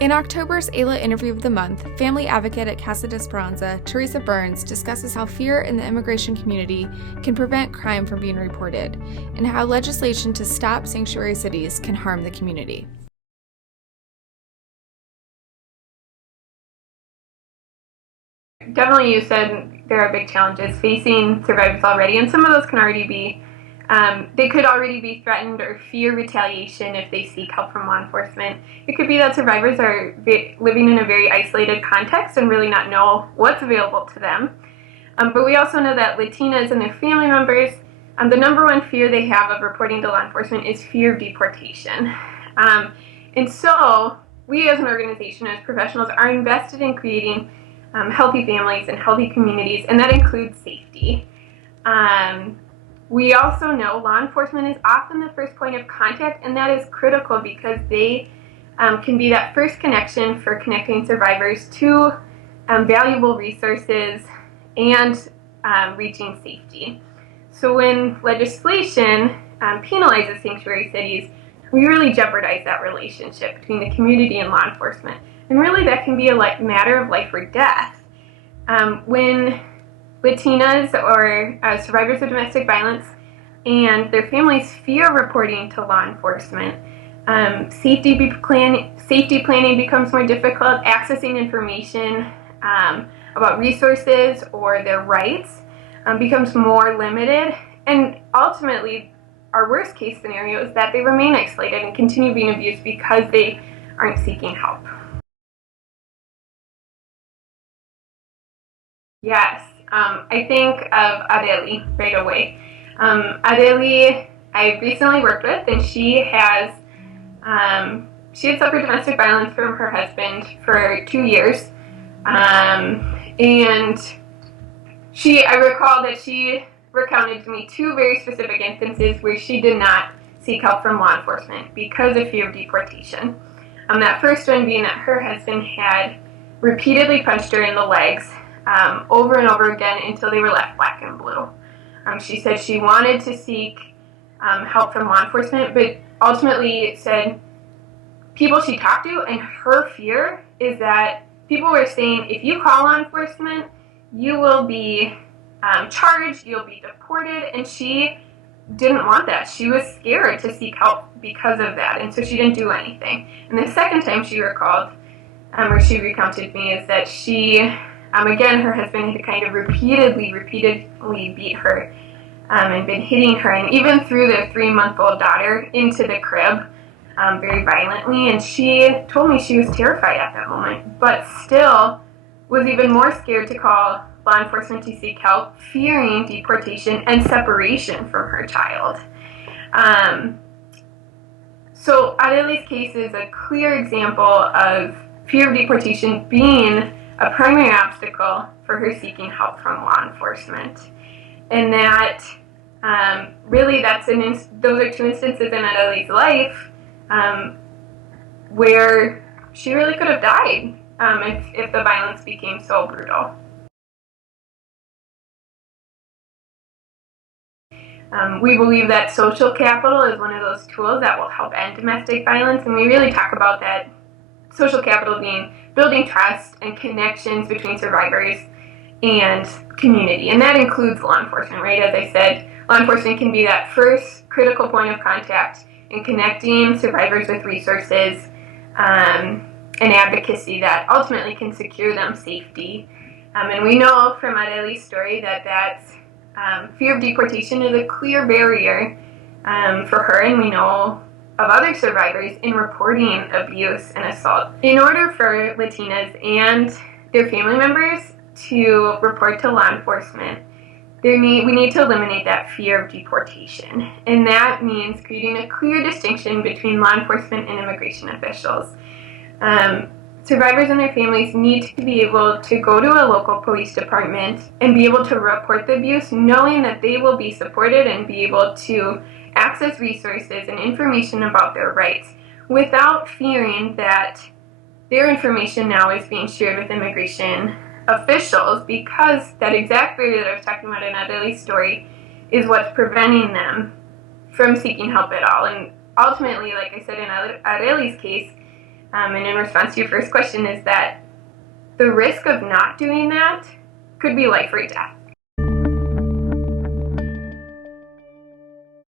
In October's AILA Interview of the Month, family advocate at Casa, Esperanza, Teresa discusses how fear in the immigration community can prevent crime from being reported, and how legislation to stop sanctuary cities can harm the community. Definitely, you said there are big challenges facing survivors already, and some of those can already be they could already be threatened or fear retaliation if they seek help from law enforcement. It could be that survivors are living in a very isolated context and really not know what's available to them. But we also know that Latinas and their family members, the number one fear they have of reporting to law enforcement is fear of deportation. And so we as an organization, as professionals, are invested in creating healthy families and healthy communities, and that includes safety. We also know law enforcement is often the first point of contact, and that is critical because they can be that first connection for connecting survivors to valuable resources and reaching safety. So when legislation penalizes sanctuary cities, we really jeopardize that relationship between the community and law enforcement. And really that can be a matter of life or death. When Latinas or survivors of domestic violence and their families fear reporting to law enforcement, safety planning becomes more difficult, accessing information about resources or their rights becomes more limited, and ultimately our worst case scenario is that they remain isolated and continue being abused because they aren't seeking help. Yes, I think of Adeli right away. Adeli, I recently worked with, and she had suffered domestic violence from her husband for 2 years, and I recall that she recounted to me 2 very specific instances where she did not seek help from law enforcement because of fear of deportation. That first one being that her husband had repeatedly punched her in the legs over and over again until they were left black and blue. She said she wanted to seek help from law enforcement, but ultimately said people she talked to, and her fear is that people were saying, if you call law enforcement, you will be charged, you'll be deported, and she didn't want that. She was scared to seek help because of that, and so she didn't do anything. And the second time she recalled, or she recounted to me, is that she, again, her husband had kind of repeatedly beat her and been hitting her, and even threw their 3-month-old daughter into the crib very violently, and she told me she was terrified at that moment, but still was even more scared to call law enforcement to seek help, fearing deportation and separation from her child. So Adeli's case is a clear example of fear of deportation being a primary obstacle for her seeking help from law enforcement. And that really those are 2 instances in Adeli's life where she really could have died if the violence became so brutal. We believe that social capital is one of those tools that will help end domestic violence, and we really talk about that social capital being building trust and connections between survivors and community, and that includes law enforcement, right? As I said, law enforcement can be that first critical point of contact in connecting survivors with resources and advocacy that ultimately can secure them safety. And we know from Adeli's story that fear of deportation is a clear barrier for her, and we know of other survivors in reporting abuse and assault. In order for Latinas and their family members to report to law enforcement, we need to eliminate that fear of deportation, and that means creating a clear distinction between law enforcement and immigration officials. Survivors and their families need to be able to go to a local police department and be able to report the abuse, knowing that they will be supported and be able to access resources and information about their rights without fearing that their information now is being shared with immigration officials, because that exact barrier that I was talking about in Adeli's story is what's preventing them from seeking help at all. And ultimately, like I said in Adeli's case, And in response to your first question is that the risk of not doing that could be life or death.